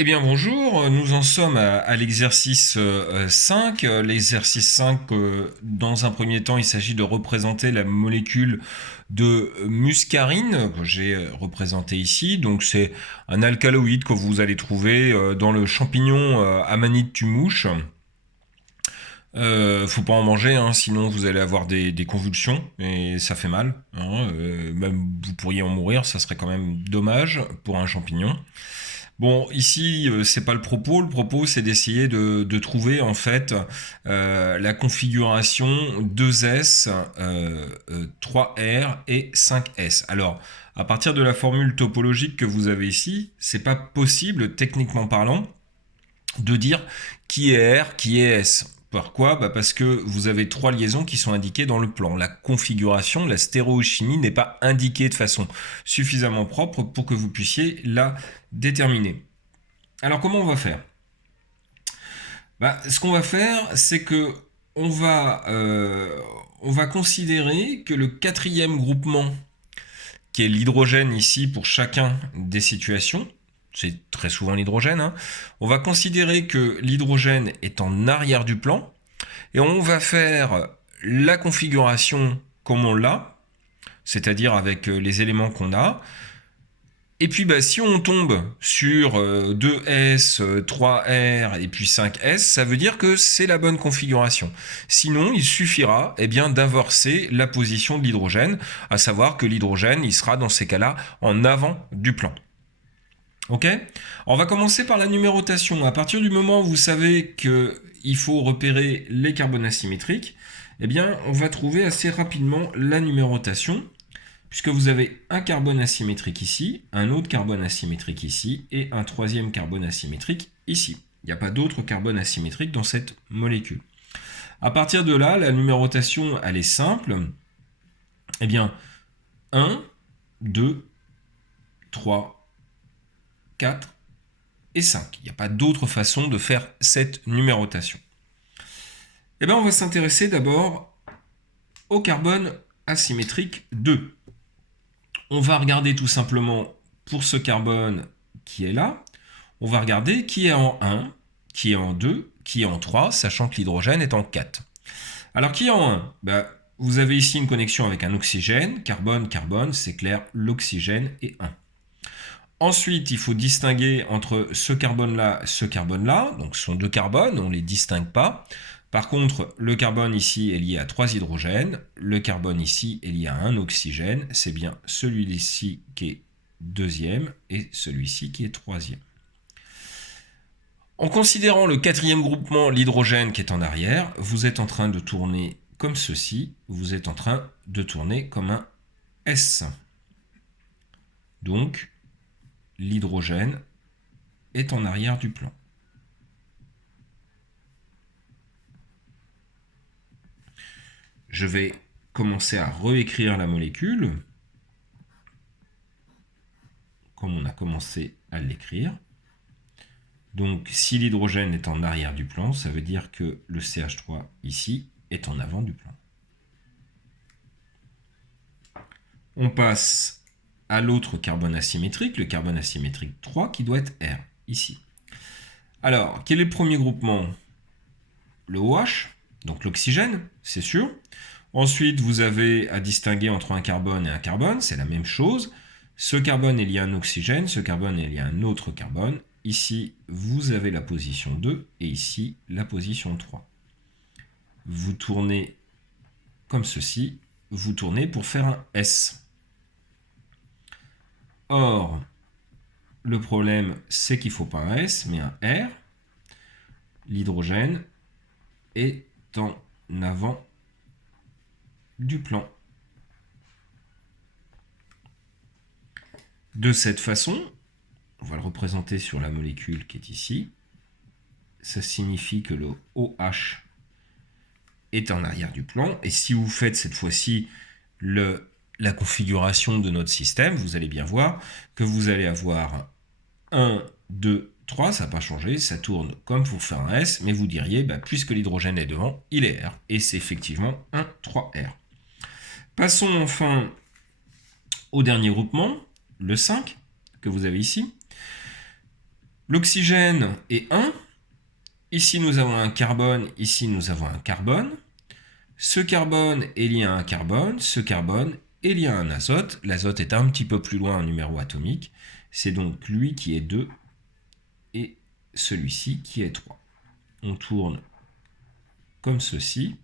Eh bien bonjour, nous en sommes à l'exercice 5. L'exercice 5, dans un premier temps, il s'agit de représenter la molécule de muscarine que j'ai représentée ici. Donc c'est un alcaloïde que vous allez trouver dans le champignon Amanite tumouche. Faut pas en manger, hein, sinon vous allez avoir des convulsions et ça fait mal, hein. Même vous pourriez en mourir, ça serait quand même dommage pour un champignon. Bon, ici, c'est pas le propos. Le propos, c'est d'essayer de trouver en fait la configuration 2S, 3R et 5S. Alors, à partir de la formule topologique que vous avez ici, c'est pas possible, techniquement parlant, de dire qui est R, qui est S. Pourquoi? Parce que vous avez trois liaisons qui sont indiquées dans le plan. La configuration, la stéréochimie n'est pas indiquée de façon suffisamment propre pour que vous puissiez la déterminer. Alors comment on va faire? Ce qu'on va faire, c'est que on va, euh, on va considérer que le quatrième groupement, qui est l'hydrogène ici pour chacun des situations, c'est très souvent l'hydrogène, hein, on va considérer que l'hydrogène est en arrière du plan et on va faire la configuration comme on l'a, c'est-à-dire avec les éléments qu'on a. Et puis si on tombe sur 2S, 3R et puis 5S, ça veut dire que c'est la bonne configuration. Sinon, il suffira d'inverser la position de l'hydrogène, à savoir que l'hydrogène il sera dans ces cas-là en avant du plan. Ok? On va commencer par la numérotation. À partir du moment où vous savez qu'il faut repérer les carbones asymétriques, on va trouver assez rapidement la numérotation, puisque vous avez un carbone asymétrique ici, un autre carbone asymétrique ici, et un troisième carbone asymétrique ici. Il n'y a pas d'autre carbone asymétrique dans cette molécule. À partir de là, la numérotation, elle est simple. 1, 2, 3, 4 et 5. Il n'y a pas d'autre façon de faire cette numérotation. On va s'intéresser d'abord au carbone asymétrique 2. On va regarder tout simplement pour ce carbone qui est là, on va regarder qui est en 1, qui est en 2, qui est en 3, sachant que l'hydrogène est en 4. Alors qui est en 1? Vous avez ici une connexion avec un oxygène, carbone, c'est clair, l'oxygène est 1. Ensuite, il faut distinguer entre ce carbone-là et ce carbone-là, donc ce sont deux carbones, on ne les distingue pas. Par contre, le carbone ici est lié à 3 hydrogènes, le carbone ici est lié à un oxygène, c'est bien celui-ci qui est deuxième et celui-ci qui est troisième. En considérant le quatrième groupement, l'hydrogène qui est en arrière, vous êtes en train de tourner comme ceci, vous êtes en train de tourner comme un S. Donc, l'hydrogène est en arrière du plan. Je vais commencer à réécrire la molécule, comme on a commencé à l'écrire. Donc, si l'hydrogène est en arrière du plan, ça veut dire que le CH3 ici est en avant du plan. On passe à l'autre carbone asymétrique, le carbone asymétrique 3, qui doit être R, ici. Alors, quel est le premier groupement? Le OH, donc l'oxygène, c'est sûr. Ensuite, vous avez à distinguer entre un carbone et un carbone, c'est la même chose. Ce carbone est lié à un oxygène, ce carbone est lié à un autre carbone. Ici, vous avez la position 2 et ici, la position 3. Vous tournez comme ceci, vous tournez pour faire un S. Or, le problème, c'est qu'il ne faut pas un S, mais un R. L'hydrogène est en avant du plan. De cette façon, on va le représenter sur la molécule qui est ici. Ça signifie que le OH est en arrière du plan. Et si vous faites cette fois-ci la configuration de notre système, vous allez bien voir que vous allez avoir 1, 2, 3, ça n'a pas changé, ça tourne comme pour faire un S, mais vous diriez, puisque l'hydrogène est devant, il est R. Et c'est effectivement un 3R. Passons enfin au dernier groupement, le 5, que vous avez ici. L'oxygène est 1. Ici, nous avons un carbone. Ici, nous avons un carbone. Ce carbone est lié à un carbone. Ce carbone est lié à un azote. L'azote est un petit peu plus loin en numéro atomique. C'est donc lui qui est 2 et celui-ci qui est 3. On tourne comme ceci.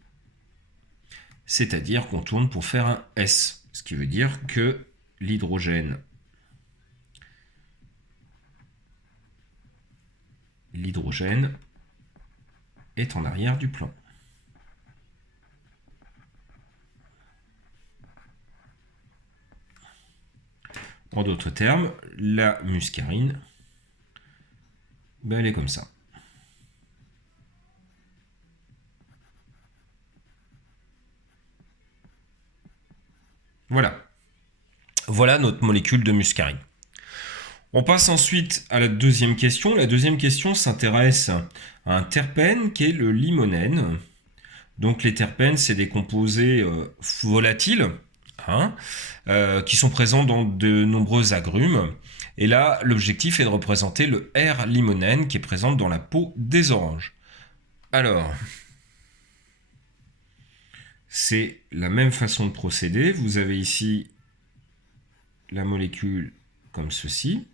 C'est-à-dire qu'on tourne pour faire un S. Ce qui veut dire que l'hydrogène est en arrière du plan. En d'autres termes, la muscarine, elle est comme ça. Voilà. Voilà notre molécule de muscarine. On passe ensuite à la deuxième question. La deuxième question s'intéresse à un terpène qui est le limonène. Donc les terpènes, c'est des composés volatiles qui sont présents dans de nombreux agrumes. Et là, l'objectif est de représenter le R-limonène qui est présent dans la peau des oranges. Alors, c'est la même façon de procéder. Vous avez ici la molécule comme ceci.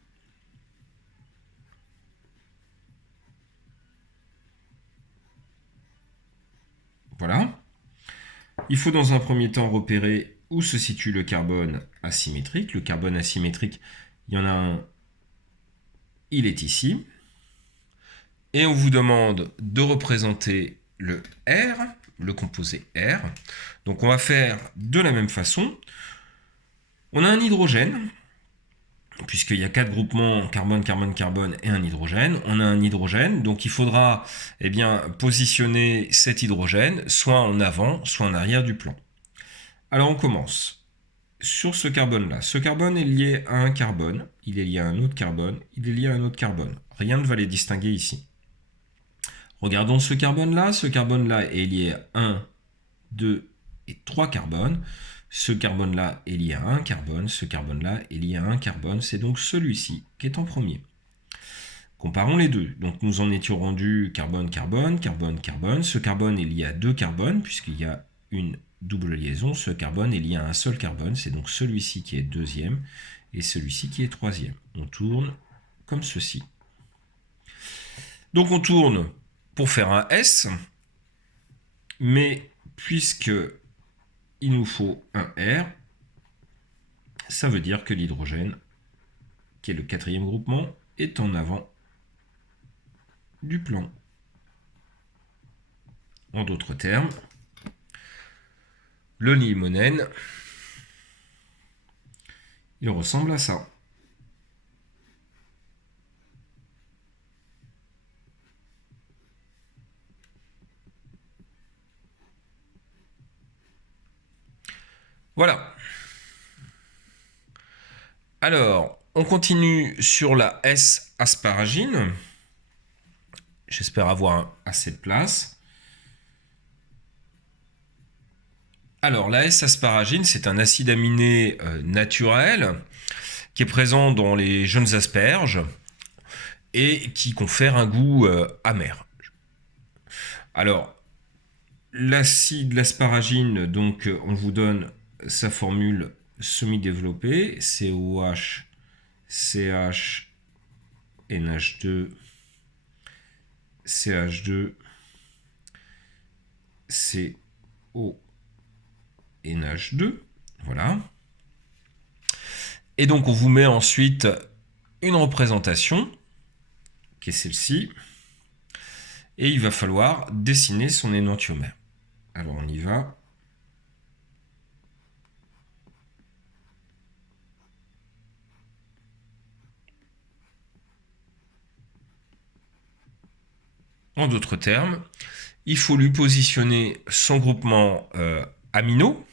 Voilà. Il faut dans un premier temps repérer où se situe le carbone asymétrique. Le carbone asymétrique, il y en a un, il est ici. Et on vous demande de représenter le R, le composé R. Donc on va faire de la même façon. On a un hydrogène, puisqu'il y a 4 groupements, carbone, carbone, carbone et un hydrogène. On a un hydrogène, donc il faudra positionner cet hydrogène soit en avant, soit en arrière du plan. Alors on commence sur ce carbone-là. Ce carbone est lié à un carbone, il est lié à un autre carbone, il est lié à un autre carbone. Rien ne va les distinguer ici. Regardons ce carbone-là. Ce carbone-là est lié à 1, 2 et 3 carbones. Ce carbone-là est lié à un carbone. Ce carbone-là est lié à un carbone. C'est donc celui-ci qui est en premier. Comparons les deux. Donc nous en étions rendus carbone, carbone, carbone, carbone. Ce carbone est lié à 2 carbones puisqu'il y a une double liaison. Ce carbone est lié à un seul carbone. C'est donc celui-ci qui est deuxième et celui-ci qui est troisième. On tourne comme ceci. Donc on tourne pour faire un S, mais puisque il nous faut un R, ça veut dire que l'hydrogène, qui est le quatrième groupement, est en avant du plan. En d'autres termes, le limonène, il ressemble à ça. Voilà. Alors, on continue sur la S-asparagine. J'espère avoir assez de place. Alors, la S-asparagine, c'est un acide aminé naturel qui est présent dans les jeunes asperges et qui confère un goût amer. Alors, l'asparagine, donc, on vous donne sa formule semi-développée, COH, CH, NH2, CH2, CO, NH2, voilà. Et donc on vous met ensuite une représentation, qui est celle-ci, et il va falloir dessiner son énantiomère. Alors on y va. En d'autres termes, il faut lui positionner son groupement amino,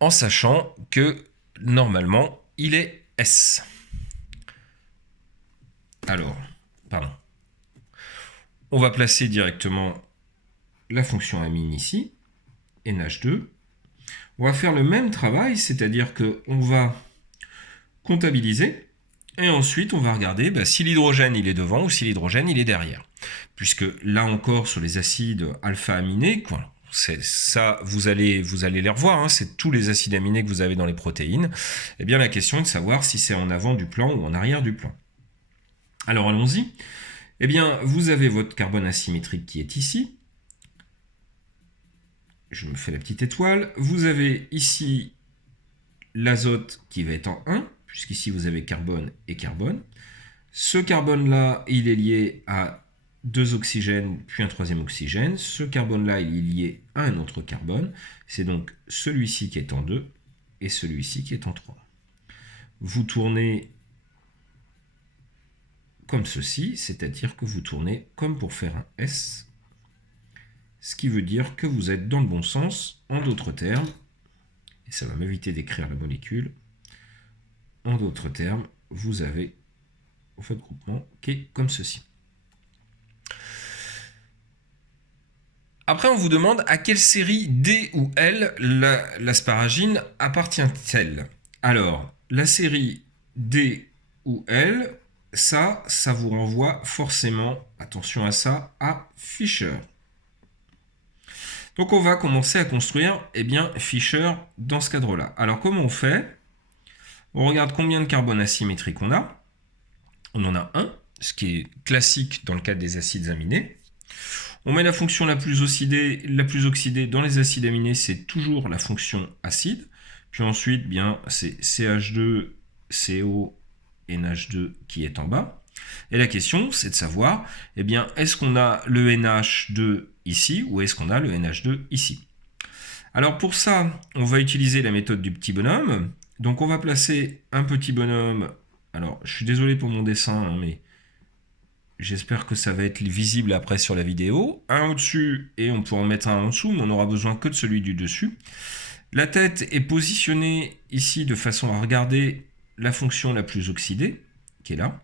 en sachant que normalement il est S. Alors, pardon. On va placer directement la fonction amine ici, NH2. On va faire le même travail, c'est-à-dire qu'on va comptabiliser Et ensuite, on va regarder si l'hydrogène il est devant ou si l'hydrogène il est derrière. Puisque là encore, sur les acides alpha-aminés, c'est ça, vous allez les revoir, hein, c'est tous les acides aminés que vous avez dans les protéines. Eh bien, la question est de savoir si c'est en avant du plan ou en arrière du plan. Alors, allons-y. Eh bien, vous avez votre carbone asymétrique qui est ici. Je me fais la petite étoile. Vous avez ici l'azote qui va être en 1, puisqu'ici vous avez carbone et carbone. Ce carbone-là, il est lié à 2 oxygènes, puis un 3e oxygène. Ce carbone-là, il est lié à un autre carbone. C'est donc celui-ci qui est en 2 et celui-ci qui est en 3. Vous tournez comme ceci, c'est-à-dire que vous tournez comme pour faire un S, ce qui veut dire que vous êtes dans le bon sens. En d'autres termes, et ça va m'éviter d'écrire la molécule, en d'autres termes, vous avez votre groupement qui est comme ceci. Après, on vous demande à quelle série D ou L l'asparagine appartient-elle. Alors, la série D ou L, ça vous renvoie forcément, attention à ça, à Fischer. Donc on va commencer à construire Fischer dans ce cadre-là. Alors comment on fait? On regarde combien de carbone asymétrique on a. On en a un, ce qui est classique dans le cadre des acides aminés. On met la fonction la plus oxydée dans les acides aminés, c'est toujours la fonction acide. Puis ensuite, c'est CH2CO NH2 qui est en bas. Et la question, c'est de savoir, est-ce qu'on a le NH2 ici ou est-ce qu'on a le NH2 ici? Alors pour ça, on va utiliser la méthode du petit bonhomme. Donc on va placer un petit bonhomme. Alors, je suis désolé pour mon dessin, hein, mais j'espère que ça va être visible après sur la vidéo. Un au-dessus et on peut en mettre un en dessous, mais on n'aura besoin que de celui du dessus. La tête est positionnée ici de façon à regarder la fonction la plus oxydée, qui est là.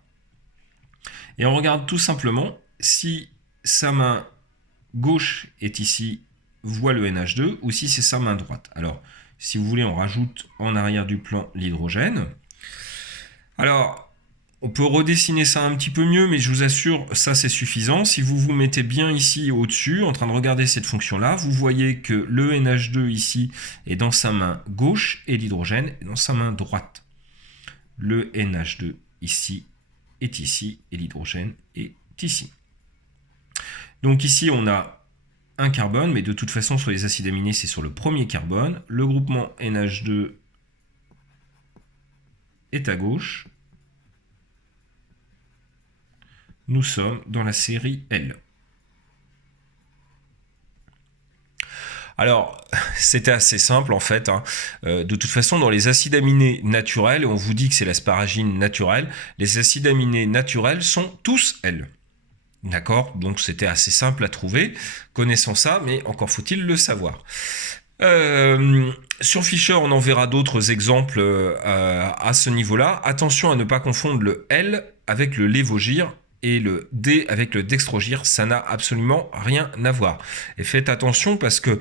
Et on regarde tout simplement si sa main gauche est ici, voit le NH2, ou si c'est sa main droite. Alors, si vous voulez, on rajoute en arrière du plan l'hydrogène. Alors, on peut redessiner ça un petit peu mieux, mais je vous assure, ça c'est suffisant. Si vous vous mettez bien ici au-dessus, en train de regarder cette fonction-là, vous voyez que le NH2 ici est dans sa main gauche et l'hydrogène est dans sa main droite. Le NH2 ici est ici et l'hydrogène est ici. Donc ici, on a un carbone, mais de toute façon, sur les acides aminés, c'est sur le premier carbone. Le groupement NH2 est à gauche. Nous sommes dans la série L. Alors, c'était assez simple en fait. De toute façon, dans les acides aminés naturels, on vous dit que c'est l'asparagine naturelle, les acides aminés naturels sont tous L. D'accord? Donc c'était assez simple à trouver, connaissant ça, mais encore faut-il le savoir. Sur Fischer, on en verra d'autres exemples à ce niveau-là. Attention à ne pas confondre le L avec le lévogir et le D avec le dextrogir, ça n'a absolument rien à voir. Et faites attention parce que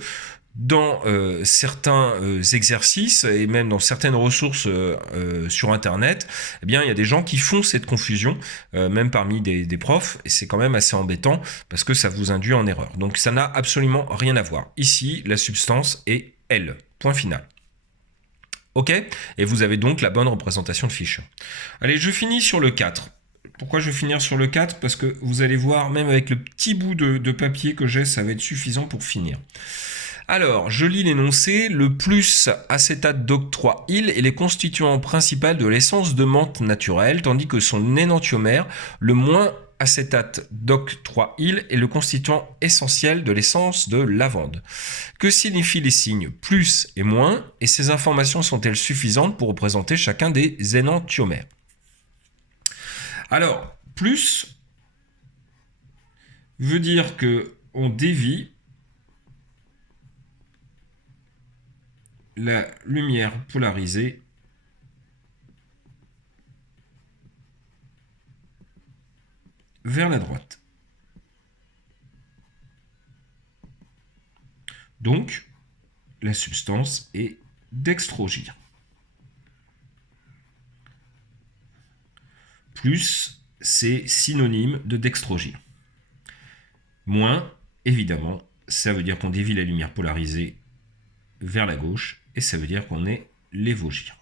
dans certains exercices et même dans certaines ressources sur internet, il y a des gens qui font cette confusion, même parmi des profs, et c'est quand même assez embêtant parce que ça vous induit en erreur. Donc ça n'a absolument rien à voir. Ici, la substance est L. Point final. Ok? Et vous avez donc la bonne représentation de Fischer. Allez, je finis sur le 4. Pourquoi je vais finir sur le 4? Parce que vous allez voir, même avec le petit bout de papier que j'ai, ça va être suffisant pour finir. Alors, je lis l'énoncé. Le plus acétate d'octroi-il est les constituants principaux de l'essence de menthe naturelle, tandis que son énantiomère, le moins acétate d'octroi-il, est le constituant essentiel de l'essence de lavande. Que signifient les signes plus et moins, et ces informations sont-elles suffisantes pour représenter chacun des énantiomères? Alors, plus veut dire que on dévie la lumière polarisée vers la droite. Donc, la substance est dextrogir. plus, c'est synonyme de dextrogie. Moins, évidemment, ça veut dire qu'on dévie la lumière polarisée vers la gauche, et ça veut dire qu'on est lévogire.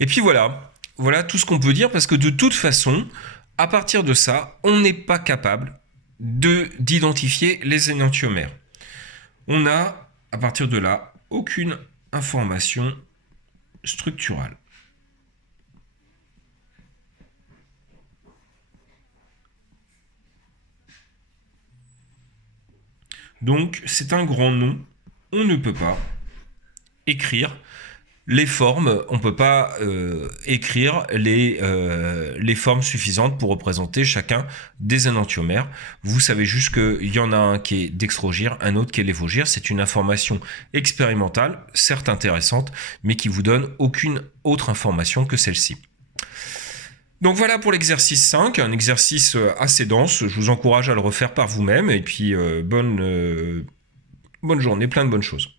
Et puis voilà tout ce qu'on peut dire, parce que de toute façon, à partir de ça, on n'est pas capable d'identifier les énantiomères. On n'a, à partir de là, aucune information structurale. Donc, c'est un grand nom. On ne peut pas écrire les formes, on ne peut pas écrire les formes suffisantes pour représenter chacun des énantiomères. Vous savez juste qu'il y en a un qui est dextrogire, un autre qui est lévogire. C'est une information expérimentale, certes intéressante, mais qui vous donne aucune autre information que celle-ci. Donc voilà pour l'exercice 5, un exercice assez dense. Je vous encourage à le refaire par vous-même. Et puis bonne journée, plein de bonnes choses.